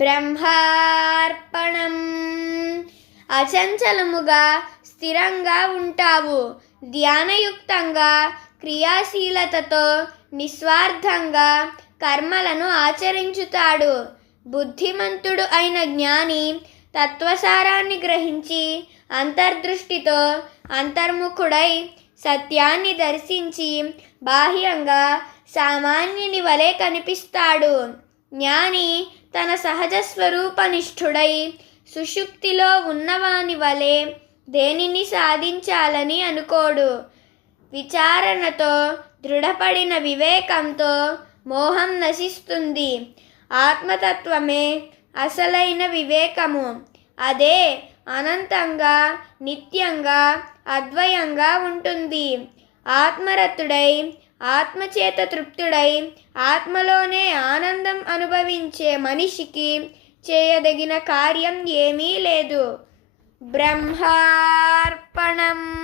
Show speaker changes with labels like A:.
A: బ్రహ్మార్పణం. అచంచలముగా స్థిరంగా ఉంటావు. ధ్యానయుక్తంగా క్రియాశీలతతో నిస్వార్థంగా కర్మలను ఆచరించుతాడు. బుద్ధిమంతుడు అయిన జ్ఞాని తత్వసారాన్ని గ్రహించి అంతర్దృష్టితో అంతర్ముఖుడై సత్యాన్ని దర్శించి బాహ్యంగా సామాన్యుని వలె కనిపిస్తాడు. జ్ఞాని తన సహజ స్వరూపనిష్ఠుడై సుషుప్తిలో ఉన్నవాని వలె దేనిని సాధించాలని అనుకోడు. విచారణతో దృఢపడిన వివేకంతో మోహం నశిస్తుంది. ఆత్మతత్వమే అసలైన వివేకము. అదే అనంతంగా నిత్యంగా అద్వయంగా ఉంటుంది. ఆత్మరతుడై ఆత్మచేత తృప్తుడై ఆత్మలోనే ఆనందం అనుభవించే మనిషికి చేయదగిన కార్యం ఏమీ లేదు. బ్రహ్మార్పణం.